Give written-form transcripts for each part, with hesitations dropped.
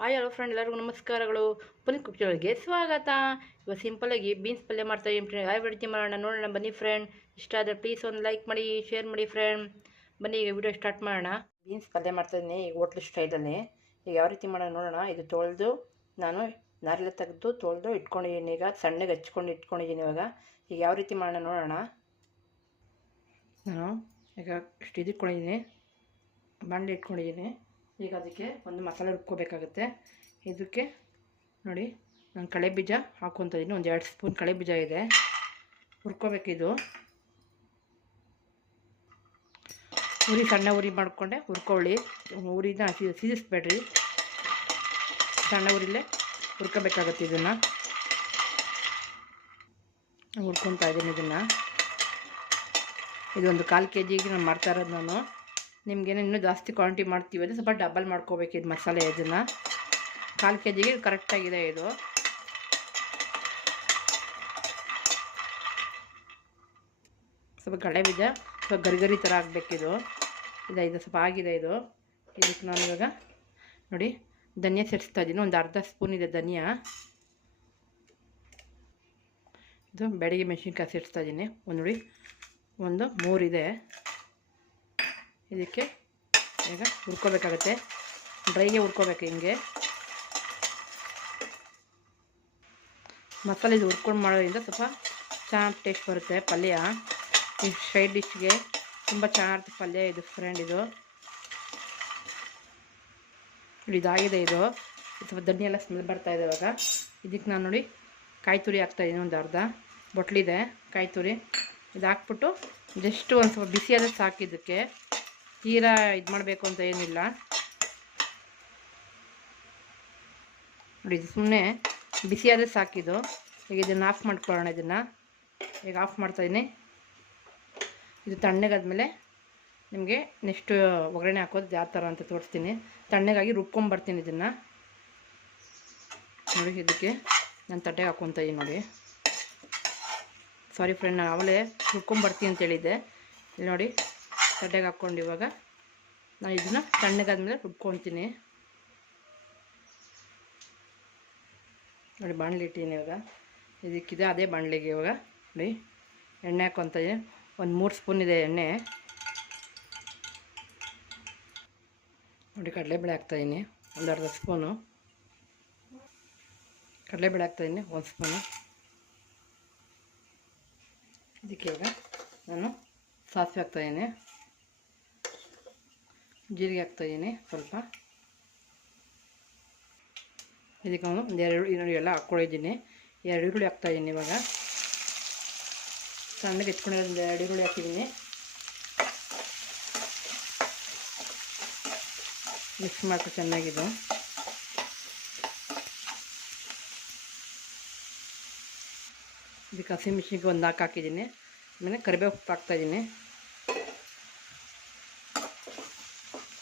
Hi hello friend, ಎಲ್ಲರಿಗೂ ನಮಸ್ಕಾರಗಳು. ಪುನೀತ್ ಕುಕ್ಕಿಯೊಳಗೆ ಸ್ವಾಗತ. ಇವಾಗ ಸಿಂಪಲ್ಲಾಗಿ ಬೀನ್ಸ್ ಪಲ್ಯ ಮಾಡ್ತಾಯಿದ್ದೀನಿ ಫ್ರೆಂಡ್. ಯಾವ ರೀತಿ ಮಾಡೋಣ ನೋಡೋಣ ಬನ್ನಿ ಫ್ರೆಂಡ್. ಇಷ್ಟ ಆದರೆ ಪ್ಲೀಸ್ ಒಂದು ಲೈಕ್ ಮಾಡಿ, ಶೇರ್ ಮಾಡಿ ಫ್ರೆಂಡ್. ಬನ್ನಿ ಈಗ ವಿಡಿಯೋ ಸ್ಟಾರ್ಟ್ ಮಾಡೋಣ. ಬೀನ್ಸ್ ಪಲ್ಯ ಮಾಡ್ತಾಯಿದ್ದೀನಿ ಈಗ ಹೋಟ್ಲು ಸ್ಟೈಲಲ್ಲಿ. ಈಗ ಯಾವ ರೀತಿ ಮಾಡೋಣ ನೋಡೋಣ. ಇದು ತೊಳೆದು ನಾನು ನಾರೆಲ್ಲ ತೆಗೆದು ತೊಳೆದು ಇಟ್ಕೊಂಡಿದ್ದೀನಿ. ಈಗ ಸಣ್ಣಗೆ ಹಚ್ಕೊಂಡು ಇಟ್ಕೊಂಡಿದ್ದೀನಿ. ಈಗ ಯಾವ ರೀತಿ ಮಾಡೋಣ ನೋಡೋಣ. ನಾನು ಈಗ ಇಷ್ಟು ಇಟ್ಕೊಂಡಿದ್ದೀನಿ, ಬಾಣಲೆ ಇಟ್ಕೊಂಡಿದ್ದೀನಿ. ಈಗ ಅದಕ್ಕೆ ಒಂದು ಮಸಾಲೆ ರುಬ್ಕೋಬೇಕಾಗುತ್ತೆ. ಇದಕ್ಕೆ ನೋಡಿ, ನಾನು ಕಳೆ ಬೀಜ ಹಾಕ್ಕೊತ ಇದ್ದೀನಿ. ಒಂದು 2 ಸ್ಪೂನ್ ಕಳೆ ಬೀಜ ಇದೆ, ಹುರ್ಕೋಬೇಕಿದು. ಉರಿ ಸಣ್ಣ ಉರಿ ಮಾಡಿಕೊಂಡೆ ಹುರ್ಕೊಳ್ಳಿ. ಉರಿನ ಸೀದಿಸ್ಬೇಡ್ರಿ, ಸಣ್ಣ ಉರಿಲೇ ಹುರ್ಕೋಬೇಕಾಗುತ್ತೆ. ಇದನ್ನು ಹುರ್ಕೊತಾ ಇದ್ದೀನಿ. ಇದೊಂದು 1/4 kg ನಾನು ಮಾಡ್ತಾ ಇರೋದು. ನಾನು ನಿಮಗೇನೋ ಇನ್ನೂ ಜಾಸ್ತಿ ಕ್ವಾಂಟಿಟಿ ಮಾಡ್ತೀವಿ ಅಂದರೆ ಸ್ವಲ್ಪ ಡಬಲ್ ಮಾಡ್ಕೋಬೇಕು ಇದು ಮಸಾಲೆ. ಇದನ್ನು 1/4 kgಗೆ ಕರೆಕ್ಟಾಗಿದೆ ಇದು. ಸ್ವಲ್ಪ ಕಳೆ ಬೀಜ ಸ್ವಲ್ಪ ಗರಿ ಥರ ಆಗಬೇಕಿದು. ಇದು ಸ್ವಲ್ಪ ಆಗಿದೆ ಇದು. ಇದಕ್ಕೆ ನಾನು ಇವಾಗ ನೋಡಿ ಧನಿಯಾ ಸೇರಿಸ್ತಾ ಇದ್ದೀನಿ. ಒಂದು ಅರ್ಧ ಸ್ಪೂನ್ ಇದೆ ಧನಿಯಾ. ಇದು ಬೆಳಗ್ಗೆ ಮೆಣಸಿನ್ಕಾಯಿ ಸೇರಿಸ್ತಾ ಇದ್ದೀನಿ. ನೋಡಿ ಒಂದು 3 ಇದೆ. ಇದಕ್ಕೆ ಈಗ ಹುರ್ಕೋಬೇಕಾಗತ್ತೆ, ಡ್ರೈಗೆ ಹುರ್ಕೋಬೇಕು. ಹಿಂಗೆ ಮಸಾಲೆ ಇದು ಹುರ್ಕೊಂಡು ಮಾಡೋದ್ರಿಂದ ಸ್ವಲ್ಪ ಚೆನ್ನಾಗಿ ಟೇಸ್ಟ್ ಬರುತ್ತೆ ಪಲ್ಯ. ಈ ಸೈಡ್ ಡಿಶ್ಗೆ ತುಂಬ ಚೆನ್ನಾಗಿರುತ್ತೆ ಪಲ್ಯ ಇದು ಫ್ರೆಂಡ್. ಇದು ಇದಾಗಿದೆ. ಇದು ಸ್ವಲ್ಪ ಧನಿಯೆಲ್ಲ ಸ್ಮೆಲ್ ಬರ್ತಾಯಿದೆ. ಇವಾಗ ಇದಕ್ಕೆ ನಾನು ನೋಡಿ ಕಾಯಿ ತುರಿ ಹಾಕ್ತಾಯಿದ್ದೀನಿ. ಒಂದು ಅರ್ಧ ಬೊಟ್ಲಿದೆ ಕಾಯಿ ತುರಿ. ಇದು ಹಾಕ್ಬಿಟ್ಟು ಜಸ್ಟ್ ಒಂದು ಸ್ವಲ್ಪ ಬಿಸಿಯಾದ ಸಾಕು. ಇದಕ್ಕೆ ತೀರಾ ಇದು ಮಾಡಬೇಕು ಅಂತ ಏನಿಲ್ಲ ನೋಡಿ. ಇದು ಸುಮ್ಮನೆ ಬಿಸಿಯಾದರೆ ಸಾಕಿದು. ಈಗ ಇದನ್ನು ಆಫ್ ಮಾಡ್ಕೊಳ್ಳೋಣ. ಇದನ್ನು ಈಗ ಆಫ್ ಮಾಡ್ತಾಯಿದ್ದೀನಿ. ಇದು ತಣ್ಣಗಾದ್ಮೇಲೆ ನಿಮಗೆ ನೆಕ್ಸ್ಟ್ ಒಗ್ಗರಣೆ ಹಾಕೋದು ಯಾವ ಥರ ಅಂತ ತೋರಿಸ್ತೀನಿ. ತಣ್ಣಗಾಗಿ ರುಬ್ಕೊಂಬರ್ತೀನಿ ಇದನ್ನು ನೋಡಿ. ಇದಕ್ಕೆ ನಾನು ತಟ್ಟೆಗೆ ಹಾಕ್ಕೊತಾಯಿದ್ದೀನಿ ನೋಡಿ. ಸಾರಿ ಫ್ರೆಂಡ್, ನಾನು ಅವಳೇ ರುಬ್ಕೊಂಬರ್ತೀನಿ ಅಂತ ಹೇಳಿದ್ದೆ. ಇಲ್ಲಿ ನೋಡಿ ತಟ್ಟೆಗೆ ಹಾಕ್ಕೊಂಡು ಇವಾಗ ನಾನು ಇದನ್ನು ತಣ್ಣಗಾದ್ಮೇಲೆ ರುಬ್ಕೊತೀನಿ ನೋಡಿ. ಬಾಣಲೆ ಇಟ್ಟಿದ್ದೀನಿ ಇವಾಗ. ಇದಕ್ಕಿದೆ ಅದೇ ಬಾಣಲೆಗೆ ಇವಾಗ ನೋಡಿ ಎಣ್ಣೆ ಹಾಕ್ಕೊತೀನಿ. ಒಂದು 3 ಸ್ಪೂನ್ ಇದೆ ಎಣ್ಣೆ ನೋಡಿ. ಕಡಲೆಬೇಳೆ ಹಾಕ್ತಾಯಿದ್ದೀನಿ ಒಂದು ಅರ್ಧ ಸ್ಪೂನು. ಕಡಲೆಬೇಳೆ ಹಾಕ್ತಾಯಿದ್ದೀನಿ 1 ಸ್ಪೂನು. ಇದಕ್ಕೆ ಇವಾಗ ನಾನು ಸಾಸಿವೆ ಹಾಕ್ತಾಯಿದ್ದೀನಿ, ಜೀರಿಗೆ ಹಾಕ್ತಾಯಿದ್ದೀನಿ ಸ್ವಲ್ಪ. ಇದಕ್ಕೆ ನಾನು ಒಂದು 2 ಈರುಳ್ಳಿ ಎಲ್ಲ ಹಾಕ್ಕೊಂಡಿದ್ದೀನಿ. 2 ಈರುಳ್ಳಿ ಹಾಕ್ತಾಯಿದ್ದೀನಿ ಇವಾಗ. ಸಣ್ಣಗೆ ಎತ್ಕೊಂಡಿರೋದು 2 ಈರುಳ್ಳಿ ಹಾಕಿದ್ದೀನಿ. ಮಿಕ್ಸ್ ಮಾಡ್ಕೊ ಚೆನ್ನಾಗಿದ್ದು. ಇದಕ್ಕೆ ಹಸಿಮೆಣ್ಸಿನ್ಕಾಯಿ ಒಂದು 4 ಹಾಕಿದ್ದೀನಿ. ಆಮೇಲೆ ಕರಿಬೇವು ಹಾಕ್ತಾಯಿದ್ದೀನಿ.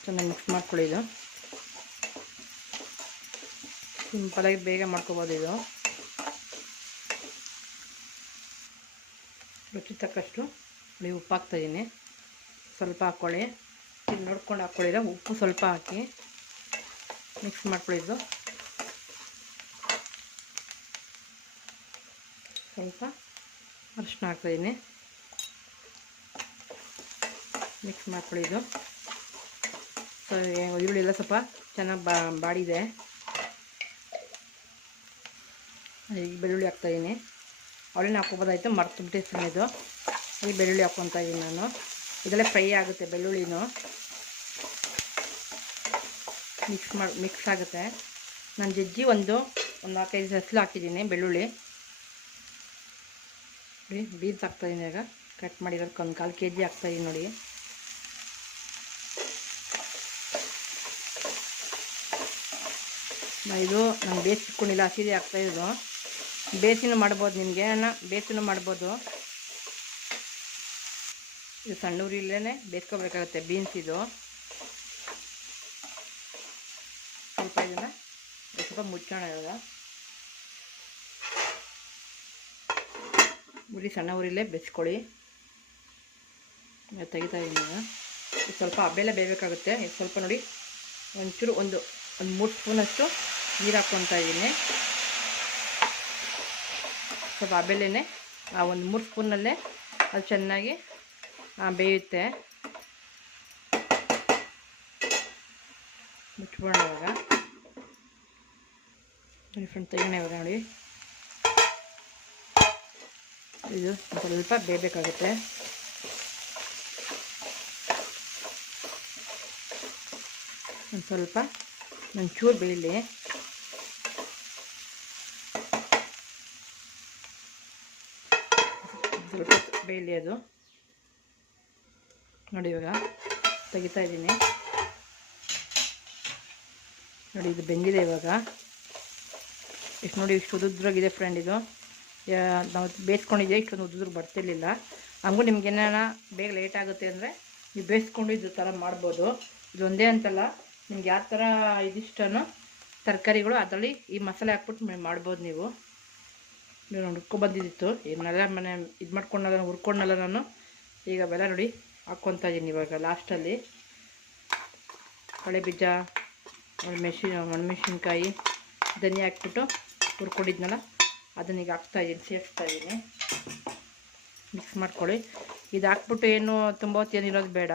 ಚೆನ್ನಾಗಿ ಮಿಕ್ಸ್ ಮಾಡ್ಕೊಳ್ಳಿ. ಇದು ಸಿಂಪಲಾಗಿ ಬೇಗ ಮಾಡ್ಕೊಬೋದು. ಇದು ರುಚಿ ತಕ್ಕಷ್ಟು ಉಪ್ಪು ಹಾಕ್ತಾಯಿದ್ದೀನಿ. ಸ್ವಲ್ಪ ಹಾಕ್ಕೊಳ್ಳಿ, ಇದು ನೋಡ್ಕೊಂಡು ಹಾಕ್ಕೊಳ್ಳಿರ. ಉಪ್ಪು ಸ್ವಲ್ಪ ಹಾಕಿ ಮಿಕ್ಸ್ ಮಾಡ್ಕೊಳ್ಳಿದ್ದು. ಸ್ವಲ್ಪ ಅರಿಶಿನ ಹಾಕ್ತಾಯಿದ್ದೀನಿ, ಮಿಕ್ಸ್ ಮಾಡ್ಕೊಳ್ಳಿದ್ದು. ಸೊ ಈರುಳ್ಳಿ ಎಲ್ಲ ಸ್ವಲ್ಪ ಚೆನ್ನಾಗಿ ಬಾಡಿದೆ. ಈಗ ಬೆಳ್ಳುಳ್ಳಿ ಹಾಕ್ತಾಯಿದ್ದೀನಿ. ಅವಳನ್ನ ಹಾಕ್ಕೊಬೋದಾಯಿತು, ಮರ್ತುಬಿಟ್ಟಿರ್ತೀನಿ. ಇದು ಈ ಬೆಳ್ಳುಳ್ಳಿ ಹಾಕ್ಕೊತಾ ಇದ್ದೀನಿ ನಾನು. ಇದೆಲ್ಲ ಫ್ರೈ ಆಗುತ್ತೆ ಬೆಳ್ಳುಳ್ಳಿನೂ. ಮಿಕ್ಸ್ ಆಗುತ್ತೆ. ನಾನು ಜಜ್ಜಿ ಒಂದು 4-5 ಹಸ್ಲು ಹಾಕಿದ್ದೀನಿ ಬೆಳ್ಳುಳ್ಳಿ. ನೋಡಿ ಬೀನ್ಸ್ ಹಾಕ್ತಾಯಿದ್ದೀನಿ. ಈಗ ಕಟ್ ಮಾಡಿರೋದಕ್ಕೆ ಒಂದು 1/4 kg ಹಾಕ್ತಾಯಿದ್ದೀನಿ ನೋಡಿ. ಇದು ನಾನು ಬೇಯಿಸ್ಕೊಂಡಿಲ್ಲ, ಹಸಿದೆ ಹಾಕ್ತಾಯಿದ್ದು. ಬೇಸಿನೂ ಮಾಡ್ಬೋದು, ನಿಮಗೆ ಬೇಸಿನೂ ಮಾಡ್ಬೋದು. ಇದು ಸಣ್ಣ ಉರಿಲೇ ಬೇಯಿಸ್ಕೋಬೇಕಾಗುತ್ತೆ ಬೀನ್ಸ್. ಇದು ಸ್ವಲ್ಪ ಇದನ್ನು ಸ್ವಲ್ಪ ಮುಚ್ಚೋಣ. ಇವಾಗ ಉರಿ ಸಣ್ಣ ಉರಿಲೇ ಬೇಯಿಸ್ಕೊಳ್ಳಿ. ತೆಗಿತಾ ಇದ್ದೀನಿ. ಸ್ವಲ್ಪ ಹಬ್ಬೆಲ್ಲ ಬೇಯಬೇಕಾಗುತ್ತೆ. ಇದು ಸ್ವಲ್ಪ ನೋಡಿ ಒಂಚೂರು ಒಂದು ಒಂದು 3 ಸ್ಪೂನಷ್ಟು ನೀರು ಹಾಕ್ಕೊತಾ ಇದ್ದೀನಿ. ಸ್ವಲ್ಪ ಆಮೇಲೆ ಆ ಒಂದು 3 ಸ್ಪೂನಲ್ಲೇ ಅದು ಚೆನ್ನಾಗಿ ಬೇಯುತ್ತೆ. ಮುಚ್ಕೊಂಡು ಇವಾಗ ಫ್ರೆಂಡ್ ತೆಗಿನ ಇವಾಗ ನೋಡಿ, ಇದು ಸ್ವಲ್ಪ ಬೇಯಬೇಕಾಗುತ್ತೆ. ಒಂದು ಸ್ವಲ್ಪ ಒಂಚೂರು ಬೇಯಲಿ. ಸ್ವಲ್ಪ ಬೇಯಲಿ ಅದು ನೋಡಿ. ಇವಾಗ ತೆಗಿತಾ ಇದ್ದೀನಿ ನೋಡಿ, ಇದು ಬೆಂದಿದೆ ಇವಾಗ. ಇಷ್ಟು ನೋಡಿ, ಇಷ್ಟು ಉದುದ್ರಾಗಿದೆ ಫ್ರೆಂಡ್. ಇದು ನಾವು ಬೇಯಿಸ್ಕೊಂಡಿದ್ದೆ, ಇಷ್ಟೊಂದು ಉದುದ್ರು ಬರ್ತಿರ್ಲಿಲ್ಲ. ಹಂಗೂ ನಿಮ್ಗೆ ಏನಾರ ಬೇಗ ಲೇಟ್ ಆಗುತ್ತೆ ಅಂದರೆ ನೀವು ಬೇಯಿಸ್ಕೊಂಡು ಇದು ಥರ ಮಾಡ್ಬೋದು. ಇದು ಒಂದೇ ಅಂತಲ್ಲ, ನಿಮ್ಗೆ ಯಾವ ಥರ ಇದಿಷ್ಟನೋ ತರಕಾರಿಗಳು ಅದರಲ್ಲಿ ಈ ಮಸಾಲೆ ಹಾಕ್ಬಿಟ್ಟು ಮಾಡ್ಬೋದು. ನೀವು ಹುರ್ಕೊಬಂದಿದ್ದಿತ್ತು, ಇವನ್ನೆಲ್ಲ ಮನೆ ಇದು ಮಾಡ್ಕೊಂಡಲ್ಲ, ಹುರ್ಕೊಂಡಲ್ಲ ನಾನು. ಈಗ ಅವೆಲ್ಲ ನೋಡಿ ಹಾಕ್ಕೊತಾ ಇದ್ದೀನಿ ಇವಾಗ ಲಾಸ್ಟಲ್ಲಿ. ಕಳೆ ಬೀಜ, ಒಣಮೆಣಸಿನ್ಕಾಯಿ, ಧನಿಯಾ ಹಾಕ್ಬಿಟ್ಟು ಹುರ್ಕೊಂಡಿದ್ನಲ್ಲ ಅದನ್ನ ಈಗ ಹಾಕ್ತಾಯಿದ್ದೀನಿ, ಸೇರಿಸ್ತಾಯಿದ್ದೀನಿ. ಮಿಕ್ಸ್ ಮಾಡ್ಕೊಳ್ಳಿ. ಇದು ಹಾಕ್ಬಿಟ್ಟು ಏನು ತುಂಬ ಹೊತ್ತು ಏನಿರೋದು ಬೇಡ,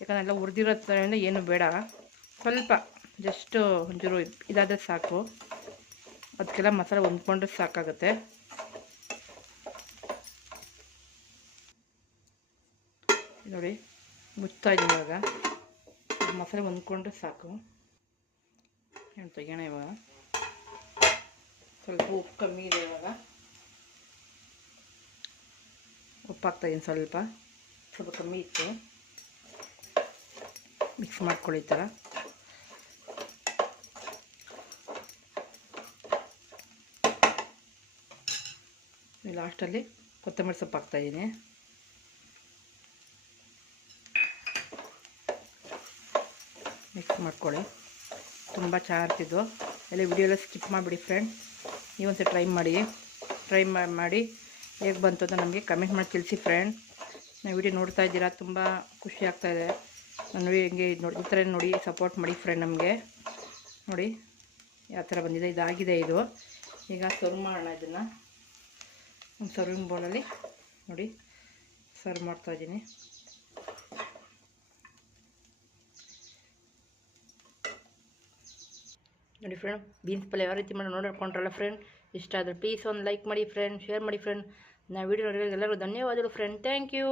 ಯಾಕಂದರೆ ಎಲ್ಲ ಹುರಿದಿರೋದ್ರಿಂದ ಏನು ಬೇಡ. ಸ್ವಲ್ಪ ಜಸ್ಟು ಒಂಚೂರು ಇದಾದರೆ ಸಾಕು. ಅದಕ್ಕೆಲ್ಲ ಮಸಾಲೆ ಹೊಂದ್ಕೊಂಡ್ರೆ ಸಾಕಾಗುತ್ತೆ. ನೋಡಿ ಮುಚ್ತಾಯಿದ್ದೀನಿ ಇವಾಗ. ಮಸಾಲೆ ಹೊಂದ್ಕೊಂಡ್ರೆ ಸಾಕು. ಏನು ತೆಗೋಣ ಇವಾಗ. ಸ್ವಲ್ಪ ಉಪ್ಪು ಕಮ್ಮಿ ಇದೆ, ಇವಾಗ ಉಪ್ಪು ಹಾಕ್ತಾಯಿದ್ದೀನಿ. ಸ್ವಲ್ಪ ಕಮ್ಮಿ ಇತ್ತು. ಮಿಕ್ಸ್ ಮಾಡ್ಕೊಳ್ಳಿ ಈ ಥರ. ಲಾಸ್ಟಲ್ಲಿ ಕೊತ್ತಂಬರಿ ಸೊಪ್ಪು ಹಾಕ್ತಾಯಿದ್ದೀನಿ. ಮಿಕ್ಸ್ ಮಾಡ್ಕೊಳ್ಳಿ. ತುಂಬ ಚೆನ್ನಾಗಿರ್ತಿದ್ದು. ಎಲ್ಲ ವಿಡಿಯೋ ಎಲ್ಲ ಸ್ಕಿಪ್ ಮಾಡಿಬಿಡಿ ಫ್ರೆಂಡ್. ನೀವೊಂದ್ಸರಿ ಟ್ರೈ ಮಾಡಿ ಹೇಗೆ ಬಂತು ಅಂತ ನಮಗೆ ಕಮೆಂಟ್ ಮಾಡಿ ತಿಳಿಸಿ ಫ್ರೆಂಡ್. ನೀವು ವಿಡಿಯೋ ನೋಡ್ತಾ ಇದ್ದೀರಾ, ತುಂಬ ಖುಷಿ ಆಗ್ತಾಯಿದೆ. ನೋಡಿ ಹಿಂಗೆ ನೋಡಿ, ಈ ಥರ ನೋಡಿ ಸಪೋರ್ಟ್ ಮಾಡಿ ಫ್ರೆಂಡ್. ನಮಗೆ ನೋಡಿ ಯಾವ ಥರ ಬಂದಿದೆ. ಇದಾಗಿದೆ. ಇದು ಈಗ ಸರ್ವ್ ಮಾಡೋಣ. ಇದನ್ನು ಒಂದು ಸರ್ವಿಂಗ್ ಬೌಲಲ್ಲಿ ನೋಡಿ ಸರ್ವ್ ಮಾಡ್ತಾಯಿದ್ದೀನಿ. ನೋಡಿ ಫ್ರೆಂಡ್, ಬೀನ್ಸ್ ಪಲ್ಯ ಯಾವ ರೀತಿ ಮಾಡಿ ನೋಡ್ಕೊಂಡ್ರಲ್ಲ ಫ್ರೆಂಡ್. ಇಷ್ಟ ಆದರೆ ಪ್ಲೀಸ್ ಒಂದು ಲೈಕ್ ಮಾಡಿ ಫ್ರೆಂಡ್, ಶೇರ್ ಮಾಡಿ ಫ್ರೆಂಡ್. ನಾವು ವಿಡಿಯೋ ನೋಡಿದ್ರೆ ಎಲ್ಲರಿಗೂ ಧನ್ಯವಾದಗಳು ಫ್ರೆಂಡ್. Thank you.